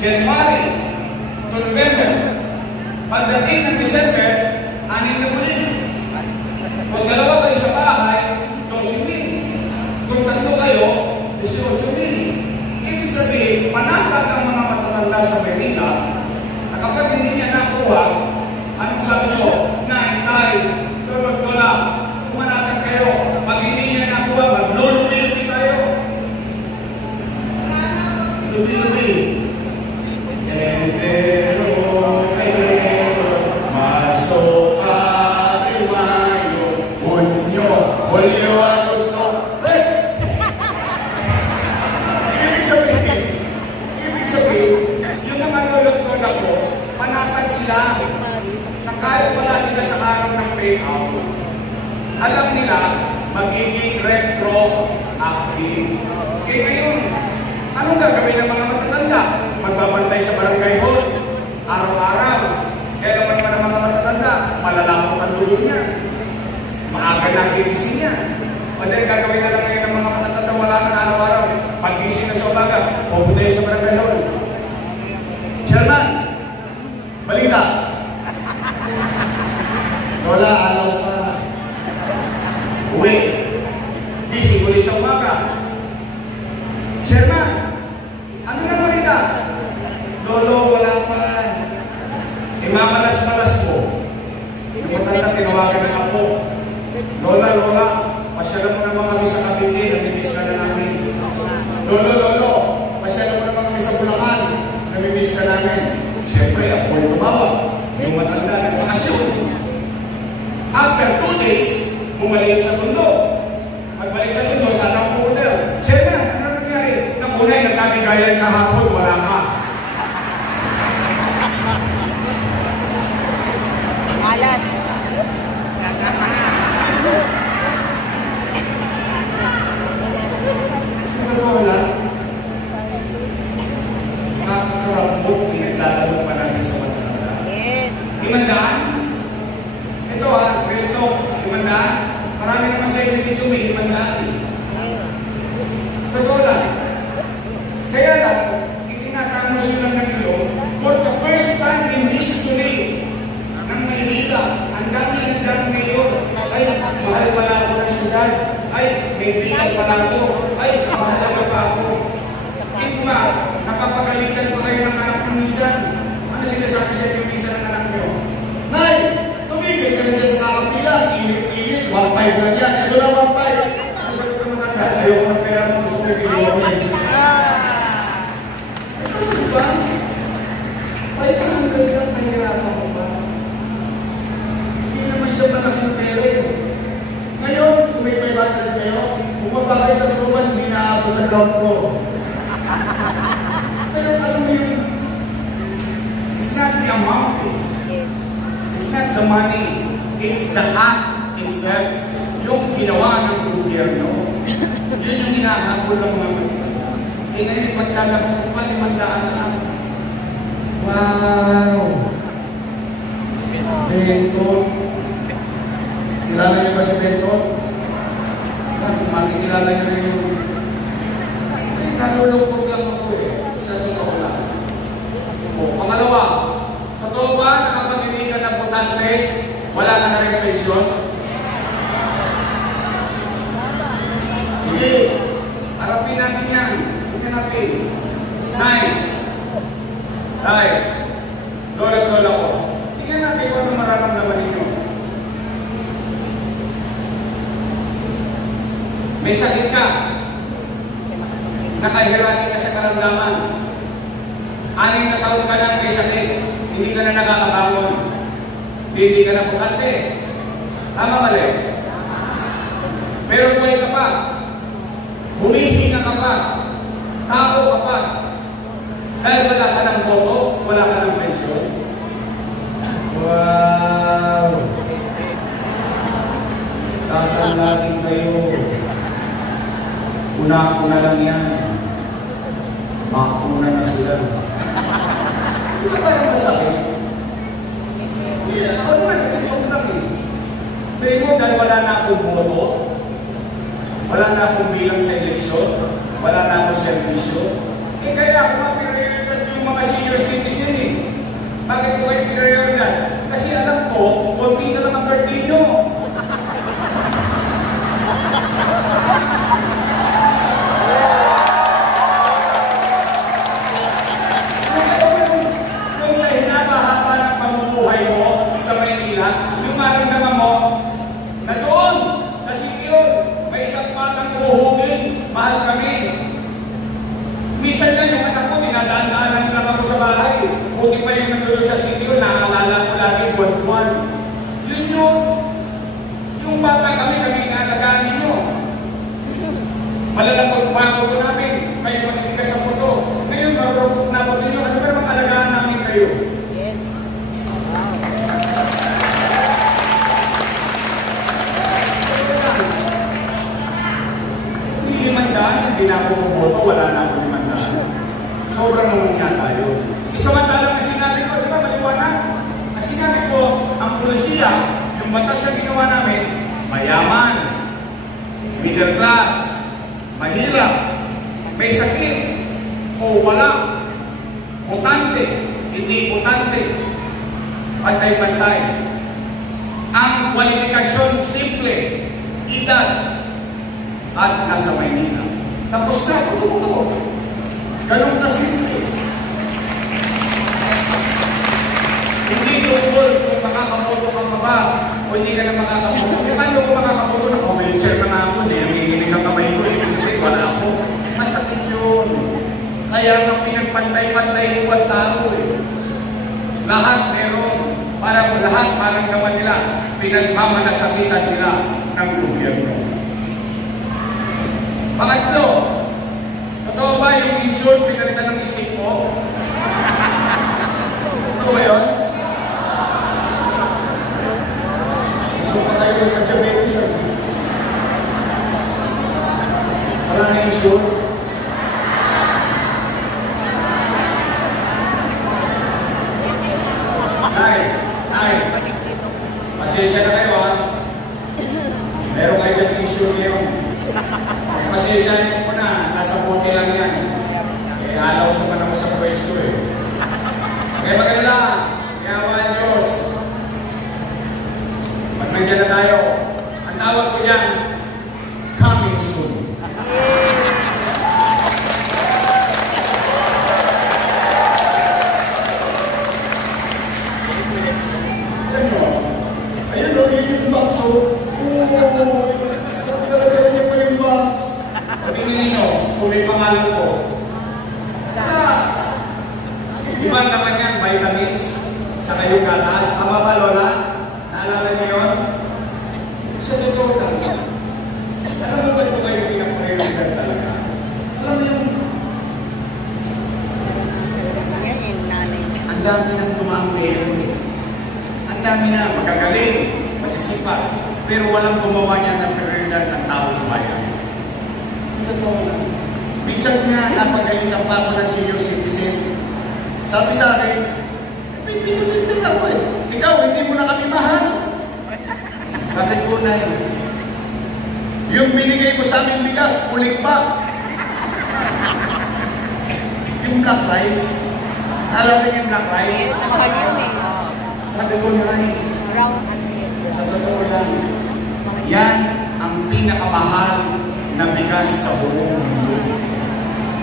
January to November. Pagdating ng December, 6 na muli. Kung dalawa kayo sa bahay, 12,000. Kung tatlo kayo, 18,000. Ibig sabihin, panatag ang mga matatanda sa Maynila na kapag hindi niya nakuha, anong sabi ko? Tay, tulog ko lang. Pumanatag kayo. Pag hindi niya nakuha, maglulubi-lubi tayo. Lubi-lubi. Alam nila, magiging retroactive. Kaya ngayon, anong gagawin ng mga matatanda? Magbabantay sa barangay hall, araw-araw. Kaya naman ng mga matatanda, malalapot ang dulo niya. Maaga na gigising niya. O dahil gagawin na lang ngayon ng mga matatanda, wala nang araw-araw. Pag-gising na sa umaga, pupunta sa barangay hall. Chairman, balita. Lola, alas pa. Uwi. Gising ulit sa umaga. Chairman, ano na balita? Lolo, wala pa. Imamalas-malas ko. Yung matanda tinawagan ng apo. Lola, pasyalan mo naman kami sa Cavite. Namimiss ka na namin. Lolo, pasyalan mo naman kami sa Bulacan. Namimiss ka namin. Siyempre, ako yung tumawag. Yung matanda ng bakasyon. After 2 days, bumalik sa mundo. Pagbalik sa mundo, sana ang order. Chairman, ano nangyari? Nakunay, nagkabigayan kahapon, wala ka. Malas. Sino ba wala? Nakakarambot, pinagdadalong pa namin sa matanda. Yes. 500? Ito real talk, 500? Marami naman sa inyo dito may 500 eh. Totoo lang. Kaya lang, itinatamos yun lang ng ilong, for the first time in history ng Maynila, ang dami-dami ngayon, ay, mahal pala ako ng syudad, ay, may bilang pala ako, ay, mahalaga pa ako. If ma, napapagalitan pa kayo ng anak ng misan, ano sinasabi sa inyo misan ng anak nyo? Nay! Tumigil ka na sa nakapila, init-init, 1.5 na yan. Ito na 1.5. Ano sabi ko naman dyan? Ayaw ng pera mo gusto may bilyonin. Ito, diba? 500 lang mahirapan ko ba? Hindi naman siya malaking pera yun. Ngayon, kung may 500 kayo, bumaba kayo sa truman, hindi naabot sa ground floor. Pero alam mo yun, it's not the amount eh. It's not the money, it's the act itself. Yung ginawa ng gobyerno, yun yung hinahabol ng mga matatanda. Eh ngayon, pagkakapag ko pa, 500 na lang. Wow! Benton. Kilala niyo ba si Benton? Makikilala niyo rin yung... Eh, nalulungkot lang ako eh. Sa totoo lang. O, pangalawa, totoo ba na kapag hindi ka na botante, wala ka na rin pensyon? Sige, harapin natin yan. Tingnan natin. 9. Lola at lola ko. Tingnan natin kung ano mararamdaman ninyo. May sakit ka. Nakahirati ka sa karamdaman. 6 na taon ka lang may sakit. Hindi ka na nakakabangon. Hindi ka na bukante. Tama mali? Pero buhay ka pa. Humihinga ka pa. Tao ka pa. Dahil wala ka ng boto, wala ka ng pensyon. Wow! Tatanda din kayo. Una-una lang yan. Makuna na sila. Hindi ba parang masakit? Ako naman, ito lang eh. Pero mo, dahil wala na akong boto, wala na akong bilang sa eleksyon, wala na akong servisyo, eh kaya ako mapiritan yung mga senior citizen eh. Bakit ko kayo pinariodan? Kasi alam ko, konti na lang ang birthday nyo. Yung sa hinaba-haba ng pamumuhay mo sa Maynila, yung maramdaman mo na doon, sa senior, may isang patang uhugin, mahal kami. Minsan na yung anak ko, dinadaan-daanan lang ako sa bahay. Buti pa yung nagdulo sa senior, naaalala ko lagi buwan-buwan. Yun yung bata kami inaalagaan ninyo. Malalapot pa ako namin, kayo matitigas sa puto. Ngayon, marurupok na ako ninyo, ano ba naman alagaan namin kayo? Yes. Hindi 500, hindi na ako bumoto, wala na ako 500. Sobrang naman nga tayo. Isamantalang ang sinabi ko, di ba maliwanag? Ang sinabi ko, ang polisiya, yung batas na ginawa namin, mayaman, middle class, mahirap, may sakit, o wala, butante, hindi butante, pantay-pantay. Ang kwalifikasyon simple, edad, at nasa Maynila. Tapos na, totoo. Ganun na simple. Hindi tungkol kung makakamoto ka pa ba o hindi ka na makakamoto. E paano kung makakamoto? Naka-wheelchair na nga ako, hindi nanginginig ang kamay ko. Ibig sabihin, wala ako. Masakit yun. Kaya nga pinagpantay-pantay ko ang tao eh. Lahat meron. Lahat parang naman nila. Pinagmamanasakitan sila ng gobyerno. Pangatlo, totoo ba yung insure pinalitan ng isip mo? Totoo ba yun? Gusto pa tayo ng ka-diabetes eh. Wala na insure? Nay, pasensya na kayo ha. Meron kayo ng insure ngayon. Pasensyahin ko na, nasa bote lang yan. Eh, alaw sa manang sa pwesto eh. Okay, maganda. Yawan Diyos. Pag nandiyan na tayo, ang tawag ko dyan, coming soon. Ayun o, yun yung bakso. Pagiging ninyo, kung may pangalan ko. Di ba naman yan, vitamins sa kayong gatas? Tama ba, Lola? Naalala niyo yun? Sa totoo lang. Alam mo ba ito kayo pinag-prioritan talaga? Alam mo yung... Ang dami nang tumaangkin. Ang dami na magagaling, masisipat. Pero walang gumawa niya ng prioridad ng taong bayan. Minsan nga napagalitan pa ako ng senior citizen. Sabi sa akin, pinutintay ako eh. Ikaw, hindi mo na kami mahal. Bakit po na yun? Yung binigay mo sa aming bigas, ulit pa. Yung black rice, alam niyo yung black rice? Mahal yun eh. Sabi ko na eh. Round ano yun. Sa totoo lang, yan ang pinakamahal na bigas sa buong mundo.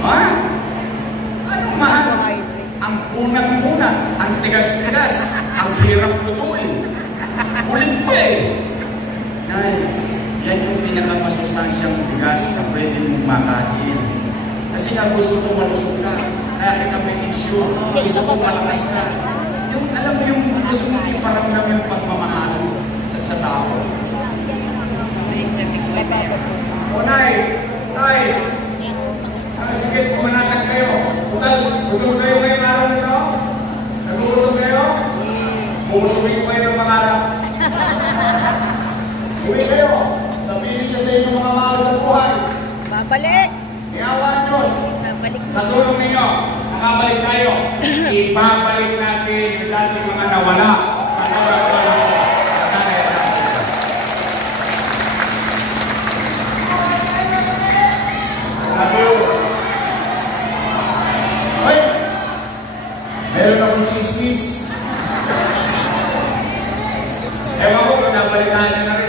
Ha? Anong mahal? Ang kunat-kunat, ang tigas-tigas, ang hirap lutuin. Ulit pa eh. Dahil, yan yung pinakamasustansyang bigas na pwede mong makain. Kasi nga gusto ko malusog ka, kaya kita may insure, gusto ko malakas ka. Yung, alam mo yung gusto mo iparamdam yung pagmamahal sa tao. O, Nay! Sige, pumanatag kayo. Gutom kayo ngayong araw nito? Nagugutom kayo? Pumusugin ko kayo ng pangarap. Uwi kayo. Sabihin niyo sa inyo mga mahal sa buhay. Babalik! Iyawan Diyos. Babalik. Sa tulong ninyo, nakabalik tayo. Ibabalik natin yung dating mga nawala sa oras. Meron akong chismis. Ewan ko kung nabalitaan niya na